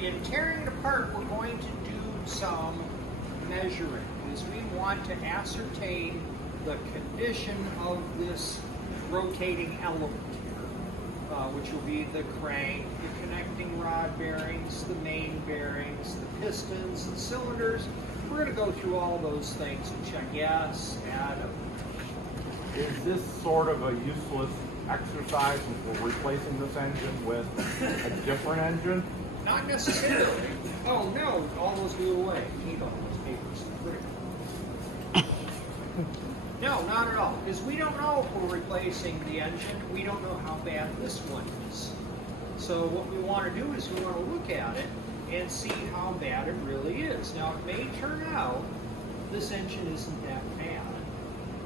in tearing it apart, we're going to do some measuring, because we want to ascertain the condition of this rotating element here, which will be the crank, the connecting rod bearings, the main bearings, the pistons, the cylinders. We're going to go through all those things and check yes, Adam. Is this sort of a useless exercise if we're replacing this engine with a different engine? Not necessarily. Oh no, all those blew away. Need all those papers. No, not at all. Because we don't know if we're replacing the engine. We don't know how bad this one is. So what we want to do is we want to look at it and see how bad it really is. Now it may turn out this engine isn't that bad.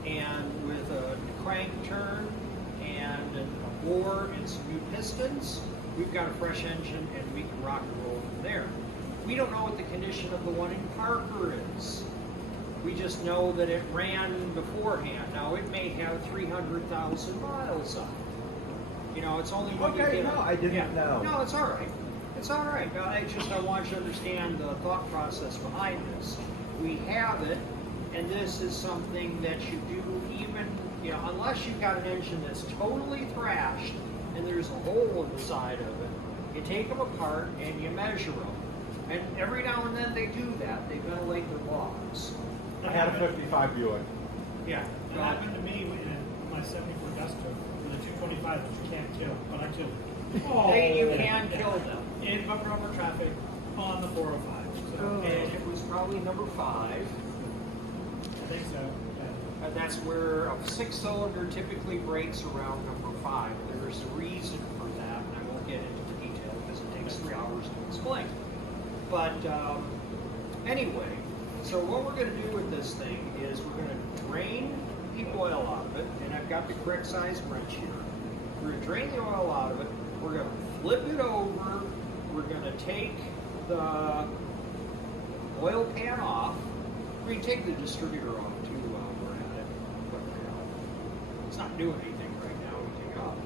And with a crank turn and a bore and some new pistons, we've got a fresh engine and we can rock and roll from there. We don't know what the condition of the one in Parker is. We just know that it ran beforehand. Now it may have 300,000 miles on it. You know, it's only when you get I didn't know. No, it's all right. It's all right. I want you to understand the thought process behind this. We have it, and this is something that you do even, you know, unless you've got an engine that's totally thrashed and there's a hole in the side of it, you take them apart and you measure them. And every now and then they do that. They ventilate their logs. I had a 55 Buick. Yeah. It happened to me in my 74 Gusto with a 225 that you can't kill, but I killed it. Oh, you can kill them. In bumper over traffic on the 405. So, And it was probably number 5. I think so. Yeah. And that's where a 6-cylinder typically breaks around number 5. There's a reason for that, and I won't get into the detail because it takes 3 hours to explain. But anyway, so what we're going to do with this thing is we're going to drain the oil out of it, and I've got the correct size wrench here. We're going to drain the oil out of it. We're going to flip it over. We're going to take the oil pan off. We're going to take the distributor off too while we're at it. But, it's not doing anything right now. We take it off.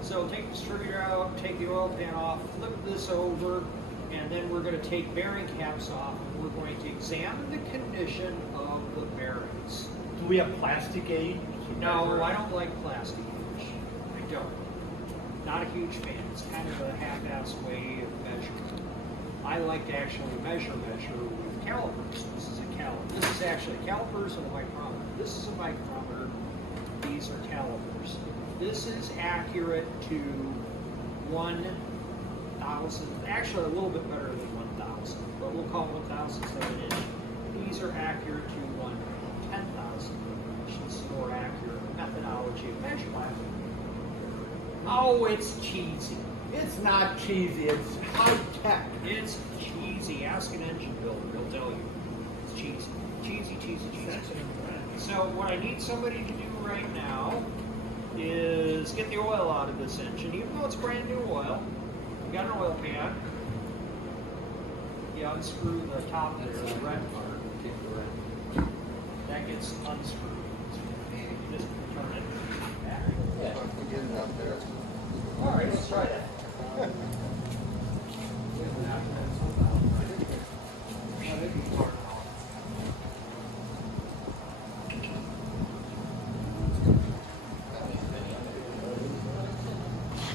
So take the distributor out, take the oil pan off, flip this over, and then we're going to take bearing caps off, and we're going to examine the condition of the bearings. Do we have plastic gauge? No, I don't like plastic gauge. I don't. Not a huge fan. It's kind of a half-ass way of measuring. I like to actually measure with calipers. This is a caliper. This is actually calipers and a micrometer. This is a micrometer. These are calipers. This is accurate to 1,000, actually a little bit better than 1,000, but we'll call it 1,007 inch. These are accurate to 1/10,000, which is more accurate methodology of measurement. Oh, it's cheesy. It's not cheesy, it's high tech. It's cheesy. Ask an engine builder, he'll tell you. It's cheesy. Cheesy, cheesy, cheesy. So what I need somebody to do right now is get the oil out of this engine, even though it's brand new oil. You got an oil pan. You unscrew the top there, the red part. That gets unscrewed. You just turn it back. Yeah, we're getting up there. All right, let's try that.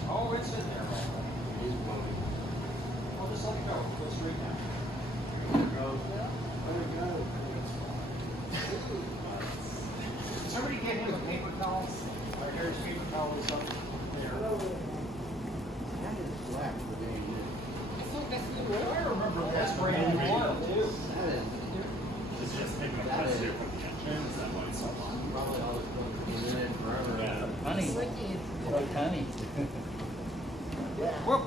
Oh, it's in there. I'll just let it go. Go straight down. Did somebody get him a paper towel? Or there's paper towels up there. That is black for being new. I remember that's brand new oil too. That is. It's just taking a That test is. here from the engine, is that why it's so long? Probably all the filters in it forever. Yeah. Honey. Like honey. Whoop.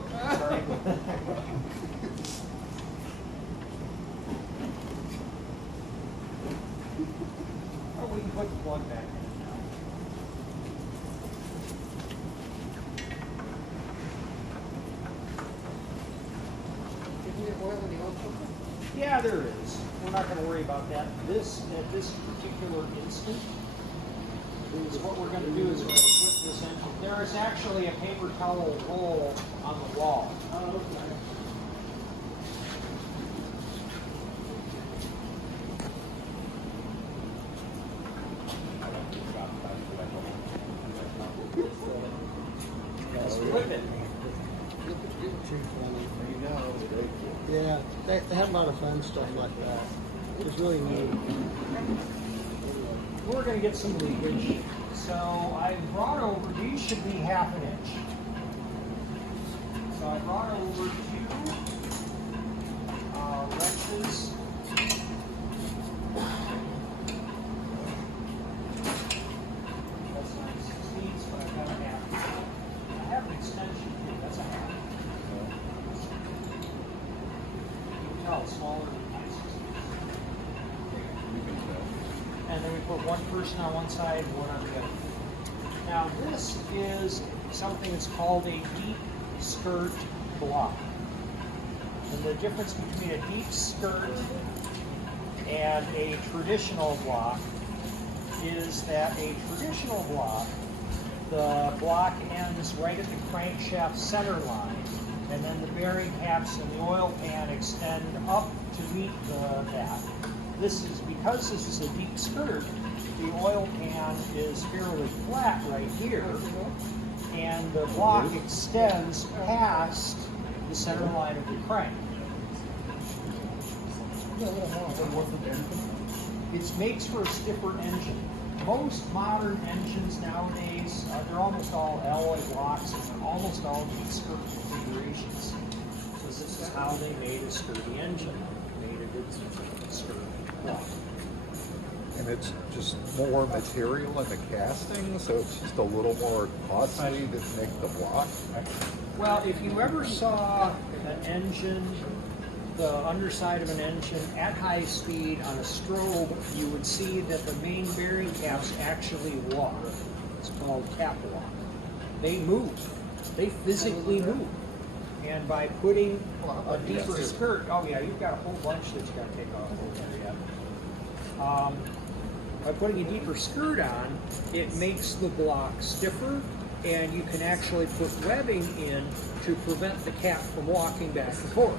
Oh, we can put the plug back in now. Isn't there oil in the oil filter? Yeah, there is. We're not going to worry about that. This, at this particular instant, is what we're going to do is we're going to flip this engine. There is actually a paper towel roll on the wall. Oh, okay. Too funny. There you go. Yeah, they had a lot of fun stuff like that. It was really neat. We're going to get some leakage. So I brought over, these should be 1/2 inch. So I brought over 2 wrenches. That's 9/16, but I've got a 1/2. I have an extension too, that's a 1/2. You can tell it's smaller than 9/16. And then we put one person on one side and one on the other. Now this is something that's called a deep skirt block. And the difference between a deep skirt and a traditional block is that a traditional block, the block ends right at the crankshaft center line, and then the bearing caps and the oil pan extend up to meet that. Because this is a deep skirt, the oil pan is fairly flat right here, and the block extends past the center line of the crank. What's the benefit? It makes for a stiffer engine. Most modern engines nowadays, they're almost all alloy blocks and they're almost all deep skirt configurations. So this is how they made a sturdy engine. Made a good skirt block. And it's just more material in the casting, so it's just a little more costly to make the block. Well, if you ever saw an engine, the underside of an engine at high speed on a strobe, you would see that the main bearing caps actually walk. It's called cap walk. They move. They physically move. And by putting a deeper skirt, oh yeah, you've got a whole bunch that you got to take off over there yet. By putting a deeper skirt on, it makes the block stiffer, and you can actually put webbing in to prevent the cap from walking back and forth.